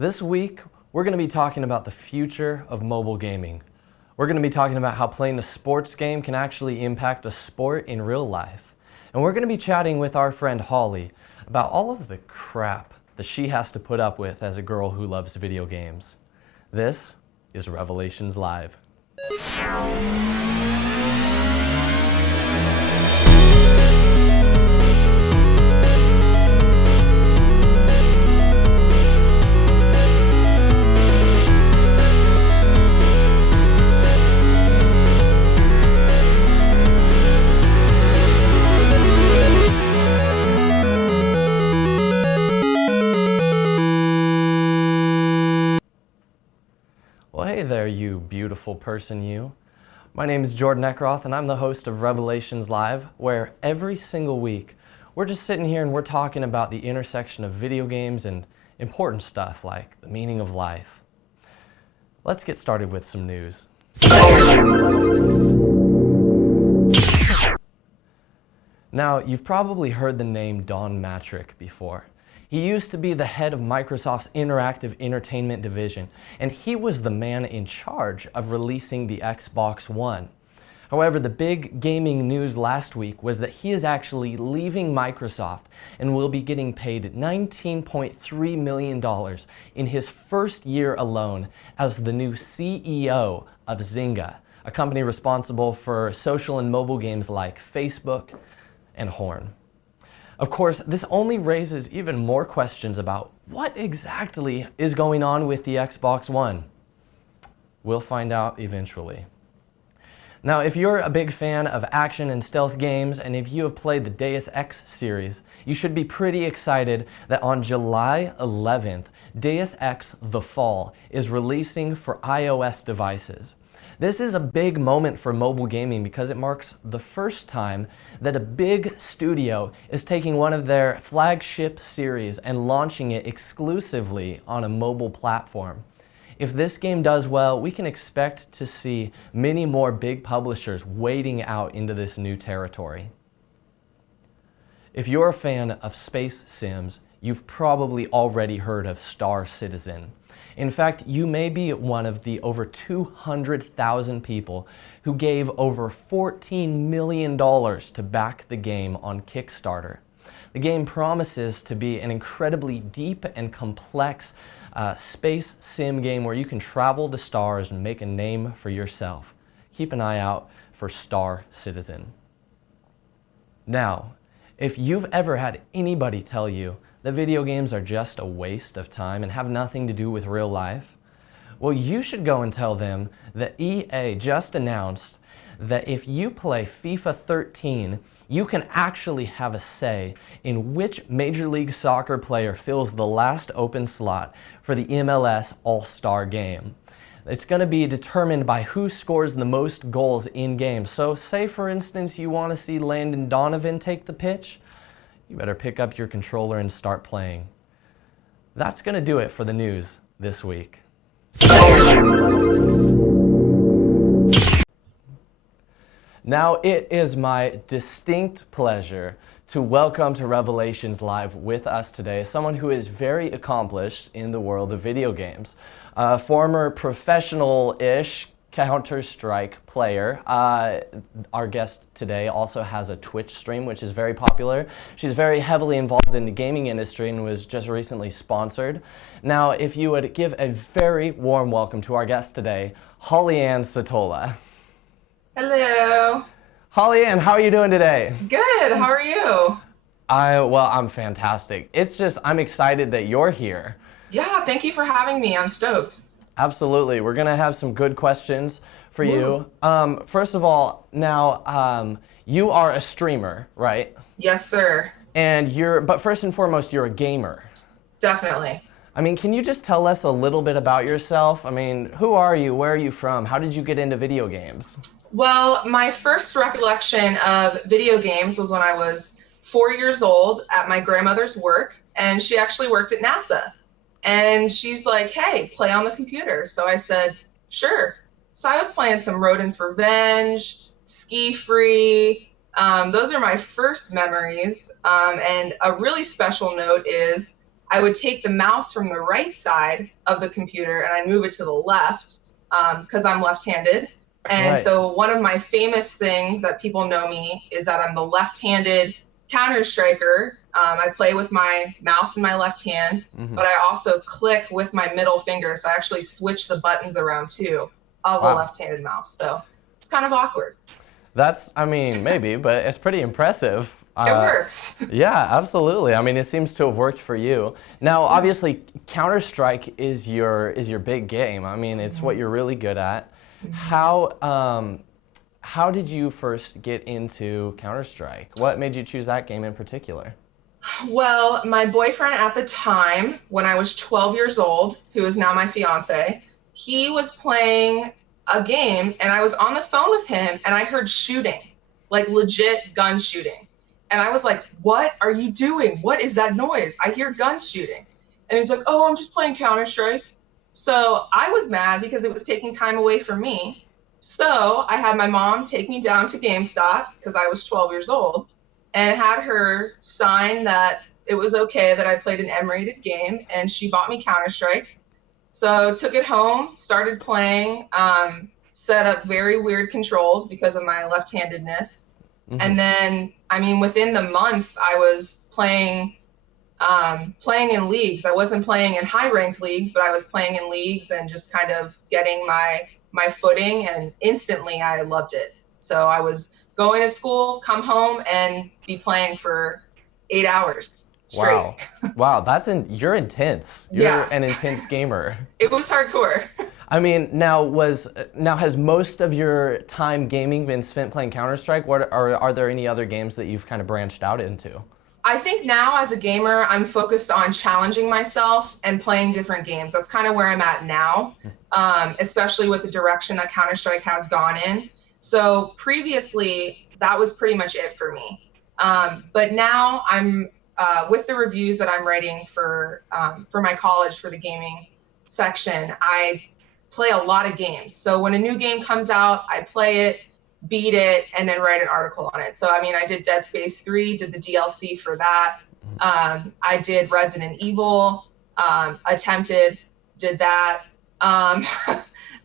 This week, we're going to be talking about the future of mobile gaming. We're going to be talking about how playing a sports game can actually impact a sport in real life. And we're going to be chatting with our friend Holly about all of the crap that she has to put up with as a girl who loves video games. This is Revelations Live. Well, hey there, you beautiful person, you. My name is Jordan Eckroth, and I'm the host of Revelations Live, where every single week we're just sitting here and we're talking about the intersection of video games and important stuff like the meaning of life. Let's get started with some news. Now, you've probably heard the name Don Mattrick before. He used to be the head of Microsoft's interactive entertainment division, and he was the man in charge of releasing the Xbox One. However, the big gaming news last week was that he is actually leaving Microsoft and will be getting paid $19.3 million in his first year alone as the new CEO of Zynga, a company responsible for social and mobile games like Facebook and Horn. Of course, this only raises even more questions about what exactly is going on with the Xbox One. We'll find out eventually. Now, if you're a big fan of action and stealth games, and if you have played the Deus Ex series, you should be pretty excited that on July 11th, Deus Ex: The Fall is releasing for iOS devices. This is a big moment for mobile gaming because it marks the first time that a big studio is taking one of their flagship series and launching it exclusively on a mobile platform. If this game does well, we can expect to see many more big publishers wading out into this new territory. If you're a fan of space sims, you've probably already heard of Star Citizen. In fact, you may be one of the over 200,000 people who gave over $14 million to back the game on Kickstarter. The game promises to be an incredibly deep and complex space sim game where you can travel to stars and make a name for yourself. Keep an eye out for Star Citizen. Now, if you've ever had anybody tell you that video games are just a waste of time and have nothing to do with real life, well, you should go and tell them that EA just announced that if you play FIFA 13, you can actually have a say in which Major League Soccer player fills the last open slot for the MLS All-Star game. It's going to be determined by who scores the most goals in game. So say, for instance, you want to see Landon Donovan take the pitch, you better pick up your controller and start playing. That's going to do it for the news this week. Now, it is my distinct pleasure to welcome to Revelations Live with us today someone who is very accomplished in the world of video games. A former professional-ish Counter-Strike player. Our guest today also has a Twitch stream, which is very popular. She's very heavily involved in the gaming industry and was just recently sponsored. Now, if you would give a very warm welcome to our guest today, Hollyanne Setola. Hello. Hollyanne, how are you doing today? Good. How are you? I'm fantastic. I'm excited that you're here. Yeah, thank you for having me. I'm stoked. Absolutely. We're going to have some good questions for you. First of all, now, you are a streamer, right? Yes, sir. But first and foremost, you're a gamer. Definitely. I mean, can you just tell us a little bit about yourself? I mean, who are you? Where are you from? How did you get into video games? Well, my first recollection of video games was when I was 4 years old at my grandmother's work, and she actually worked at NASA. And she's like, hey, play on the computer. So I said, sure. So I was playing some Rodent's Revenge, Ski Free. Those are my first memories. And a really special note is I would take the mouse from the right side of the computer and I'd move it to the left because I'm left-handed. And Right. so one of my famous things that people know me is that I'm the left-handed counter striker. I play with my mouse in my left hand, but I also click with my middle finger. So I actually switch the buttons around too of a left-handed mouse. So it's kind of awkward. That's, I mean, maybe, but it's pretty impressive. It works. Yeah, absolutely. I mean, it seems to have worked for you. Now, obviously, Counter-Strike is your big game. I mean, it's what you're really good at. How did you first get into Counter-Strike? What made you choose that game in particular? Well, my boyfriend at the time, when I was 12 years old, who is now my fiance, he was playing a game and I was on the phone with him and I heard shooting, like legit gun shooting. And I was like, what are you doing? What is that noise? I hear guns shooting. And he's like, oh, I'm just playing Counter-Strike. So I was mad because it was taking time away from me. So I had my mom take me down to GameStop because I was 12 years old and had her sign that it was okay that I played an M-rated game, and she bought me Counter-Strike. So took it home, started playing, set up very weird controls because of my left-handedness. And then, I mean, within the month, I was playing in leagues. I wasn't playing in high-ranked leagues, but I was playing in leagues and just kind of getting my footing, and instantly I loved it. So I was going to school, come home, and be playing for 8 hours straight. Wow. Wow, you're intense. You're an intense gamer. It was hardcore. I mean, now has most of your time gaming been spent playing Counter-Strike? Are there any other games that you've kind of branched out into? I think now as a gamer, I'm focused on challenging myself and playing different games. That's kind of where I'm at now, especially with the direction that Counter-Strike has gone in. So previously, that was pretty much it for me. But now I'm with the reviews that I'm writing for my college for the gaming section. I play a lot of games. So when a new game comes out, I play it, beat it, and then write an article on it. So I mean, I did Dead Space 3, did the DLC for that. I did Resident Evil, did that.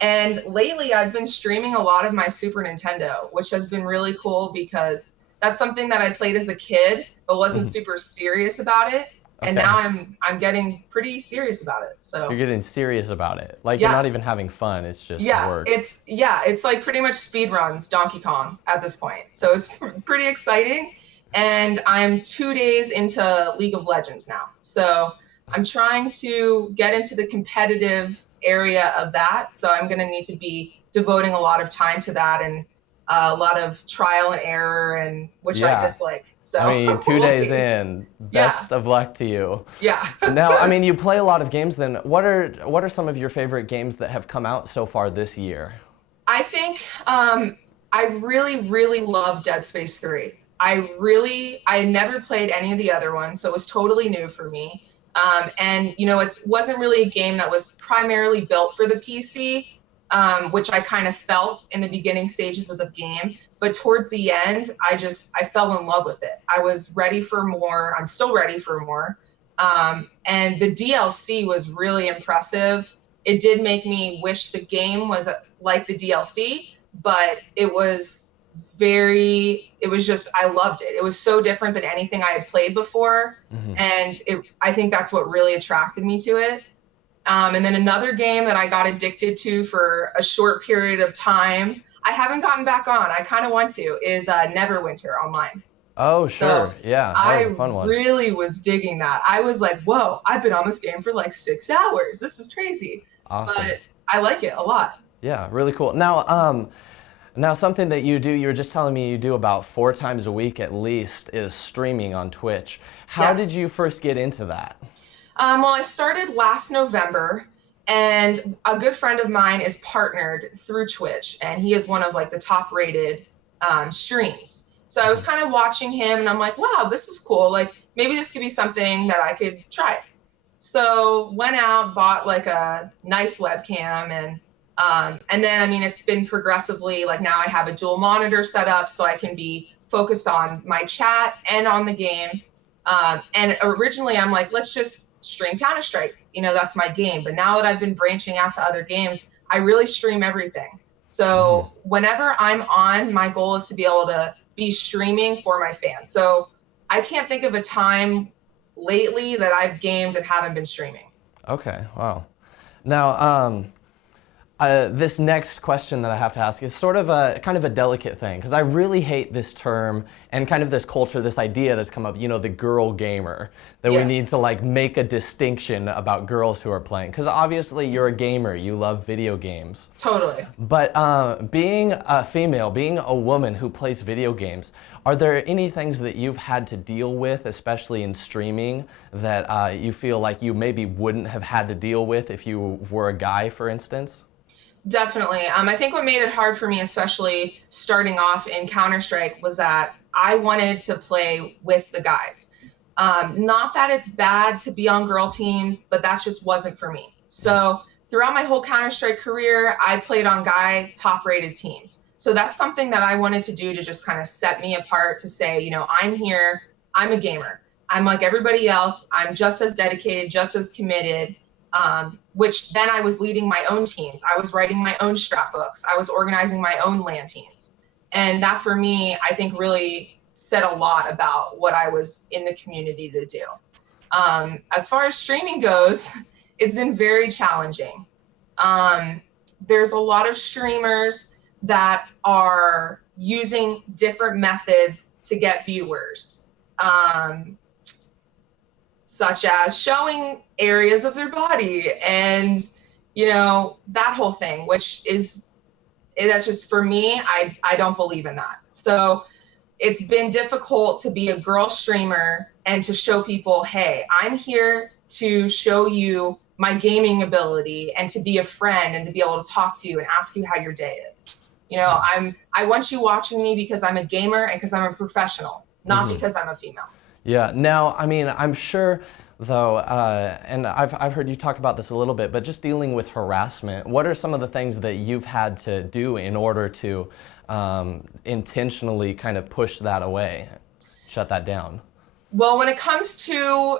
And lately I've been streaming a lot of my Super Nintendo, which has been really cool because that's something that I played as a kid, but wasn't super serious about it. And now I'm getting pretty serious about it. So you're getting serious about it. Like you're not even having fun. It's just work. It's like pretty much speed runs Donkey Kong at this point. So it's pretty exciting. And I'm 2 days into League of Legends now. So I'm trying to get into the competitive area of that. So I'm going to need to be devoting a lot of time to that and a lot of trial and error, and which I dislike. So I mean, 2 days in, best of luck to you. Yeah. Now, I mean, you play a lot of games then. What are some of your favorite games that have come out so far this year? I think I really, really love Dead Space 3. I never played any of the other ones, so it was totally new for me. And, you know, it wasn't really a game that was primarily built for the PC, which I kind of felt in the beginning stages of the game. But towards the end, I fell in love with it. I was ready for more. I'm still ready for more. And the DLC was really impressive. It did make me wish the game was like the DLC, but it was I loved it. It was so different than anything I had played before. And I think that's what really attracted me to it. And then another game that I got addicted to for a short period of time, I haven't gotten back on, I kind of want to, is Neverwinter Online. Oh, sure. So yeah, that was a fun one. I really was digging that. I was like, whoa, I've been on this game for like 6 hours. This is crazy. Awesome. But I like it a lot. Yeah, really cool. Now something that you were just telling me you do about 4 times a week at least is streaming on Twitch. How did you first get into that? Well, I started last November, and a good friend of mine is partnered through Twitch, and he is one of like the top rated streams. So I was kind of watching him and I'm like, wow, this is cool. Like maybe this could be something that I could try. So went out, bought like a nice webcam, and then, I mean, it's been progressively, like now I have a dual monitor set up so I can be focused on my chat and on the game. And originally I'm like, let's just stream Counter-Strike. You know, that's my game. But now that I've been branching out to other games, I really stream everything. So whenever I'm on, my goal is to be able to be streaming for my fans. So I can't think of a time lately that I've gamed and haven't been streaming. Okay, wow. Now, this next question that I have to ask is sort of a kind of a delicate thing, because I really hate this term and kind of this culture, this idea that's come up, you know, the girl gamer, that we need to like make a distinction about girls who are playing, because obviously you're a gamer, you love video games. Totally. But being a female, being a woman who plays video games, are there any things that you've had to deal with, especially in streaming, that you feel like you maybe wouldn't have had to deal with if you were a guy, for instance? Definitely. I think what made it hard for me, especially starting off in Counter-Strike, was that I wanted to play with the guys. Not that it's bad to be on girl teams, but that just wasn't for me. So throughout my whole Counter-Strike career, I played on guy top-rated teams. So that's something that I wanted to do to just kind of set me apart, to say, you know, I'm here, I'm a gamer. I'm like everybody else. I'm just as dedicated, just as committed. Which then I was leading my own teams. I was writing my own scrapbooks. I was organizing my own LAN teams. And that for me, I think really said a lot about what I was in the community to do. As far as streaming goes, it's been very challenging. There's a lot of streamers that are using different methods to get viewers. Such as showing areas of their body and, you know, that whole thing, which is, that's just, for me, I don't believe in that. So it's been difficult to be a girl streamer and to show people, hey, I'm here to show you my gaming ability and to be a friend and to be able to talk to you and ask you how your day is. You know, I want you watching me because I'm a gamer and because I'm a professional, not because I'm a female. Yeah. Now, I mean, I'm sure, though, and I've heard you talk about this a little bit, but just dealing with harassment, what are some of the things that you've had to do in order to intentionally kind of push that away, shut that down? Well, when it comes to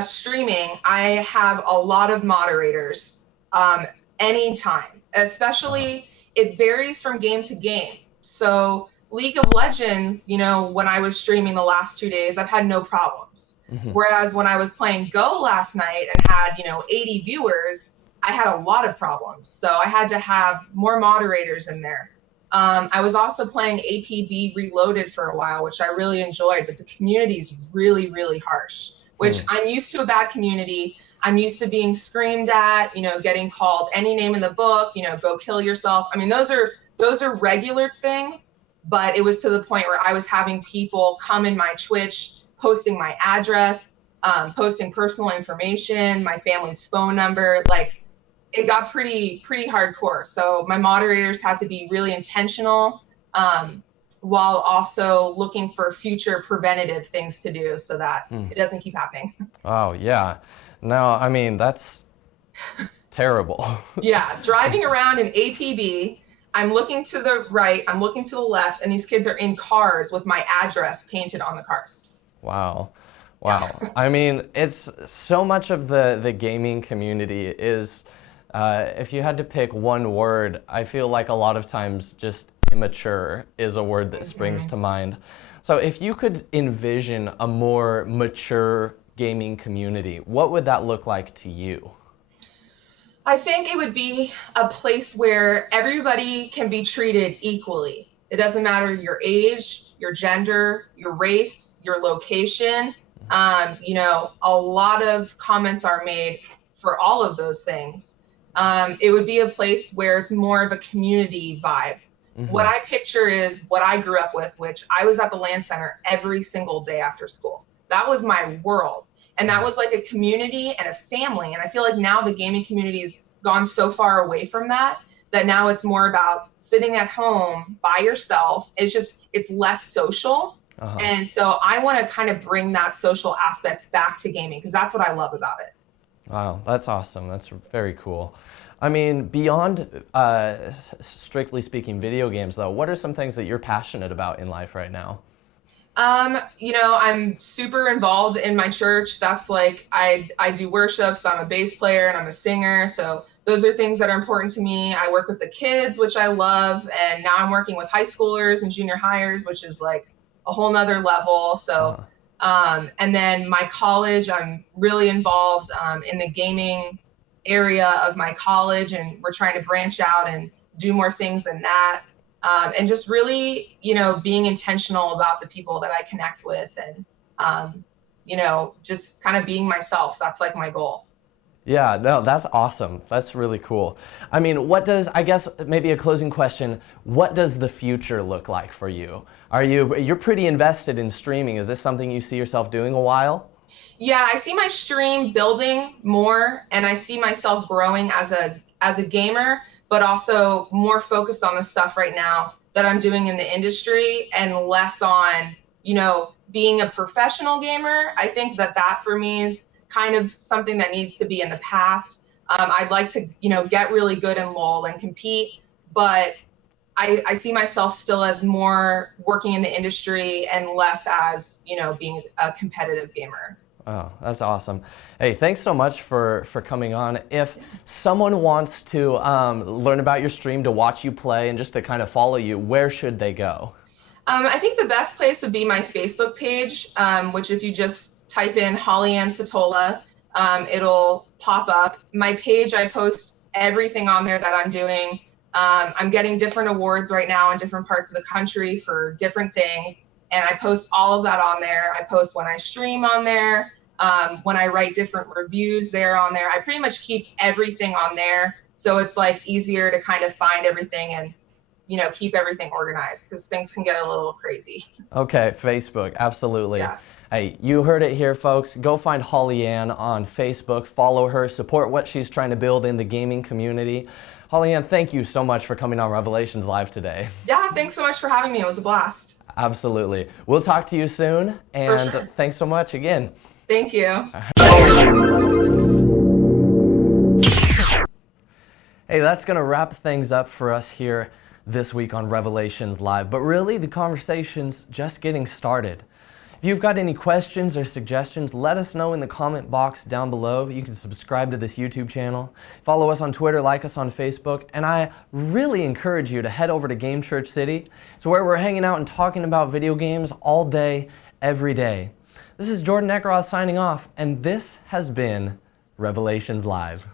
streaming, I have a lot of moderators anytime, especially it varies from game to game. So League of Legends, you know, when I was streaming the last 2 days, I've had no problems. Whereas when I was playing Go last night and had, you know, 80 viewers, I had a lot of problems. So I had to have more moderators in there. I was also playing APB Reloaded for a while, which I really enjoyed, but the community is really, really harsh, which I'm used to a bad community. I'm used to being screamed at, you know, getting called any name in the book, you know, go kill yourself. I mean, those are regular things, but it was to the point where I was having people come in my Twitch, posting my address, posting personal information, my family's phone number. Like, it got pretty hardcore. So my moderators had to be really intentional, while also looking for future preventative things to do so that it doesn't keep happening. Oh, yeah. No, I mean, that's terrible. Yeah, driving around in APB, I'm looking to the right, I'm looking to the left, and these kids are in cars with my address painted on the cars. Wow. Wow. Yeah. I mean, it's so much of the gaming community is, if you had to pick one word, I feel like a lot of times just immature is a word that springs to mind. So if you could envision a more mature gaming community, what would that look like to you? I think it would be a place where everybody can be treated equally. It doesn't matter your age, your gender, your race, your location. You know, a lot of comments are made for all of those things. It would be a place where it's more of a community vibe. What I picture is what I grew up with, which I was at the LAN center every single day after school. That was my world. And that was like a community and a family. And I feel like now the gaming community has gone so far away from that, that now it's more about sitting at home by yourself. It's less social. And so I want to kind of bring that social aspect back to gaming, because that's what I love about it. Wow, that's awesome. That's very cool. I mean, beyond strictly speaking video games, though, what are some things that you're passionate about in life right now? You know, I'm super involved in my church. That's like I do worship, so I'm a bass player and I'm a singer. So those are things that are important to me. I work with the kids, which I love, and now I'm working with high schoolers and junior hires, which is like a whole nother level. So Uh, and then my college, I'm really involved in the gaming area of my college, and we're trying to branch out and do more things in that. And just really, you know, being intentional about the people that I connect with and, you know, just kind of being myself. That's like my goal. yeah, no, that's awesome. That's really cool. I mean, what does, I guess maybe a closing question, what does the future look like for you? You're pretty invested in streaming. Is this something you see yourself doing a while? Yeah, I see my stream building more and I see myself growing as a gamer, but also more focused on the stuff right now that I'm doing in the industry and less on, you know, being a professional gamer. I think that that for me is kind of something that needs to be in the past. I'd like to, you know, get really good in LoL and compete, but I see myself still as more working in the industry and less as, you know, being a competitive gamer. Oh, that's awesome. Hey, thanks so much for coming on. If someone wants to learn about your stream, to watch you play, and just to kind of follow you, where should they go? I think the best place would be my Facebook page, which if you just type in Hollyanne Setola, it'll pop up. My page, I post everything on there that I'm doing. I'm getting different awards right now in different parts of the country for different things, and I post all of that on there. I post when I stream on there, when I write different reviews there on there. I pretty much keep everything on there, so it's like easier to kind of find everything and, you know, keep everything organized because things can get a little crazy. Okay, Facebook, absolutely. Yeah. Hey, you heard it here, folks. Go find Hollyanne on Facebook, follow her, support what she's trying to build in the gaming community. Hollyanne, thank you so much for coming on Revelations Live today. Yeah, thanks so much for having me. It was a blast. Absolutely. We'll talk to you soon, and Sure. thanks so much again. Thank you. Hey, that's going to wrap things up for us here this week on Revelations Live. But really, the conversation's just getting started. If you've got any questions or suggestions, let us know in the comment box down below. You can subscribe to this YouTube channel, follow us on Twitter, like us on Facebook, and I really encourage you to head over to Gamechurch City. It's where we're hanging out and talking about video games all day, every day. This is Jordan Eckeroth signing off, and this has been Revelations Live.